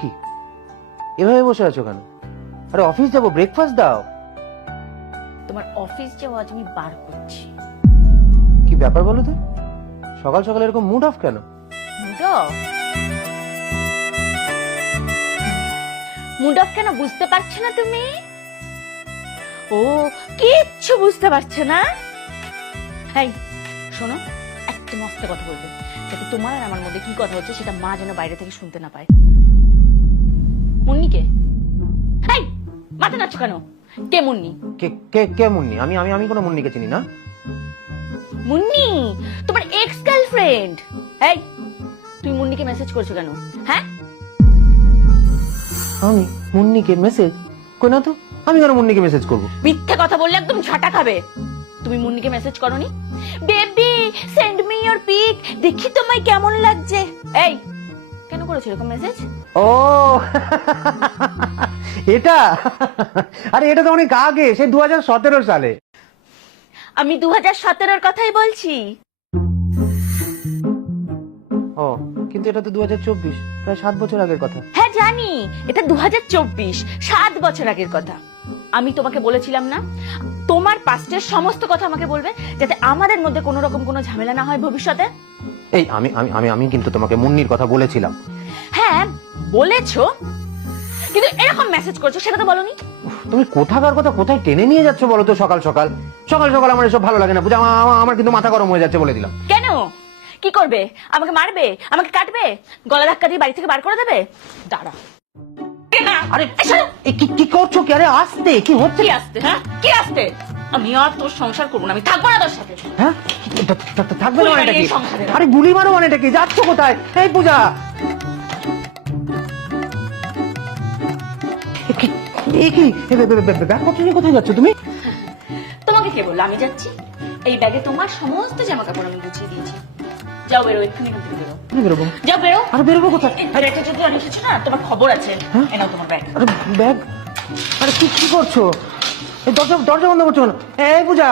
কি এভাবে বসে আছো কেন? আরে অফিস যাবো, ব্রেকফাস্ট দাও। তোমার অফিস যাওয়া আজ আমি বার করছি। কি ব্যাপার বলো তো, সকাল সকাল এরকম মুড অফ কেন? মুড অফ কেন বুঝতে পারছো না তুমি? ও কিচ্ছু বুঝতে পারছো না? এই শোনো, একটা মস্ত কথা বলবে, যাতে তোমার আর আমার মধ্যে কি কথা হচ্ছে সেটা মা যেন বাইরে থেকে শুনতে না পায়। মুন্নিকে এই মাথা নাচ্ছ কেন? কে মুন্নি? কে কে কে মুন্নি? আমি আমি আমি কোনো মুন্নিকে চিনি না। মুন্নি তোমার এক্স গার্লফ্রেন্ড। এই তুমি মুন্নিকে মেসেজ করছো কেন? হ্যাঁ আমি মুন্নিকে মেসেজ কই না তো, আমি কেন মুন্নিকে মেসেজ করবো? মিথ্যে কথা বললে একদম ঝাঁটা খাবে। তুমি মুন্নিকে মেসেজ করনি? Baby send me your pic, দেখি তোমায় কেমন লাগছে। এই কেন করেছো এরকম মেসেজ? ও এটা, আরে এটা তো অনেক আগে, সে 2017 সালে। আমি 2017-র কথাই বলছি। ও কিন্তু এটা তো 2024, প্রায় 7 বছর আগের কথা। হ্যাঁ জানি, এটা 2024, 7 বছর আগের কথা। আমি তোমাকে বলেছিলাম না, তোমার পাস্টের সমস্ত কথা আমাকে বলবে, যাতে আমাদের মধ্যে কোনো রকম কোনো ঝামেলা না হয় ভবিষ্যতে। এই আমি আমি আমি আমি কিন্তু তোমাকে মুন্নির কথা বলেছিলাম। হ্যাঁ বলেছো, কিন্তু এরকম মেসেজ করছো সেটা তো বলনি। তুমি কোথাকার কথা কোথায় টেনে নিয়ে যাচ্ছ বলো তো? সকাল সকাল সকাল সকাল আমার এসব ভালো লাগে না পূজা। আমার কিন্তু মাথা গরম হয়ে যাচ্ছে বলে দিলাম। কেন? কি করবে? আমাকে মারবে? আমাকে কাটবে? গলা ধাক্কা দিয়ে বাড়ি থেকে বার করে দেবে? দাঁড়া। আরে কি করছো? কি আরে আস্তে, কি হচ্ছে? কি আসতে? হ্যাঁ কি আসতে? আমি আর তোর সংসার করবো না, আমি থাকবো না তোর সাথে। হ্যাঁ থাকবে না মানেটা কি? এই সংসারে। আরে গুলি মারো মানেটা কি? যাচ্ছ কোথায়? এই পূজা, কোথায় যাচ্ছ তুমি? তোমাকে কে বললো আমি যাচ্ছি? এই ব্যাগে তোমার সমস্ত জামা কাপড় আমি গুছিয়ে দিয়েছি। যাও বেরো, এক্ষুনি এখান থেকে বেরো। বেরোবো? যাও বেরো। আরে বেরোবো কোথায়? আরে এটা যদি আমি এসেছো না, তোমার খবর আছে। এই নাও তোমার ব্যাগ। আরে ব্যাগ? আরে কি করছো? এই দরজা বন্ধ করছো কেন? এই পূজা,